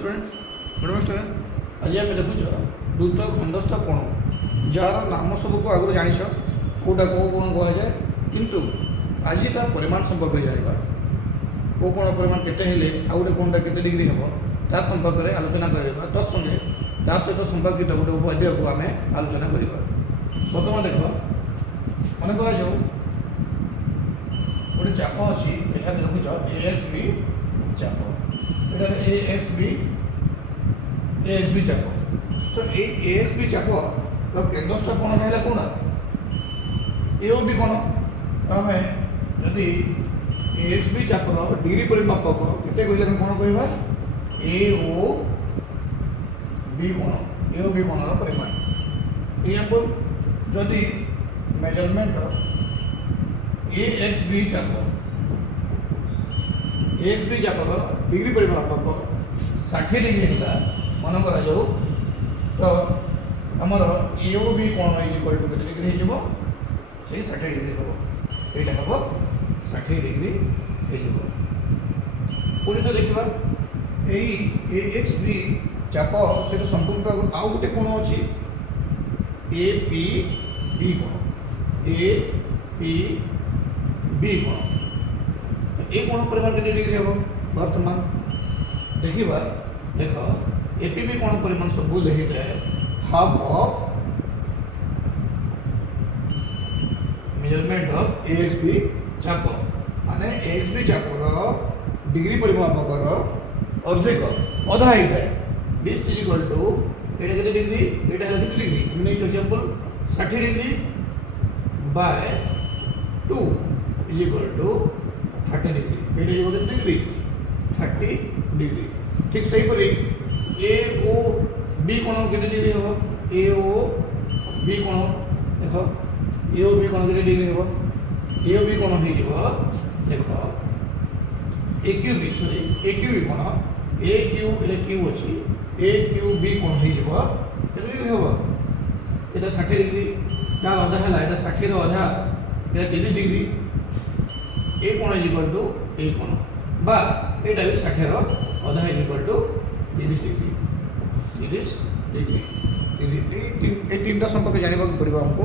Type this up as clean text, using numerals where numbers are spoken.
आज आम देखुच द्रुत खंडस्थ कोण जार नाम सबको आगुरी जान कौटा कौ कोण कह जाए किंतु आज तार परिमाण संपर्क जाना कौ कोण परिमाण केते आउ गोटे कोणटा केते डिग्री हम ता संपर्क में आलोचना करवा तत्संगे तार सहित संपर्कित गोटे उपाध्याय को आम आलोचना करवा। बर्तमान देख मन करा जाऊ गोटे चाप अच्छी एठार देखुच AXB चाप AXB चाप तो ये AXB चाप केन्द्रस्थ कोण रहा कौन AOB कोण आम जदि AXB चापर डिग्री परिमापक केते कहले कौन कहवा AOB कोण परिमाण एग्जांपल जदि मेजरमेंट AXB चापर डिग्री परिमापक 60 डिग्री है मन करा जाऊ तो आमर AOB कोण इक्वल टू केते डिग्री हो से 60 डिग्री हम यहाँ हम 60 डिग्री हो पुणी तो देखा यही AXB चाप से संपूर्ण आउ गोटे कोण अच्छी APB कोण कोण ये कोण परिमाण के डिग्री हम वर्तमान देखा देख APB कोण परिमाण सब देखी जाए half of measurement of AXB चाप माने AXB चापर डिग्री परिमापकर अर्धेक अधा होता है दिस इज इक्वल टू एटा केते डिग्री एटा है केते डिग्री हमने example 60 degree by 2 is equal to 30 degree एटा हो केते डिग्री 30 डिग्री ठीक सही परी AOB कोण केते डिग्री हो AOB कोण देखो AOB कोण केते डिग्री हो AOB कोण हो जिवो देखो AQB कोण AQ एटा Q अछि AQB कोण हो जिवो केते डिग्री हो एटा 60 डिग्री तार आधा है एटा 60 रो आधा एटा 30 डिग्री ए कोण इज इक्वल टू ए कोण बा एटा भी 60 रो आधा is equal to 30 degree 30 degree ये तीनटा संपर्क जानवा पड़ो हमको।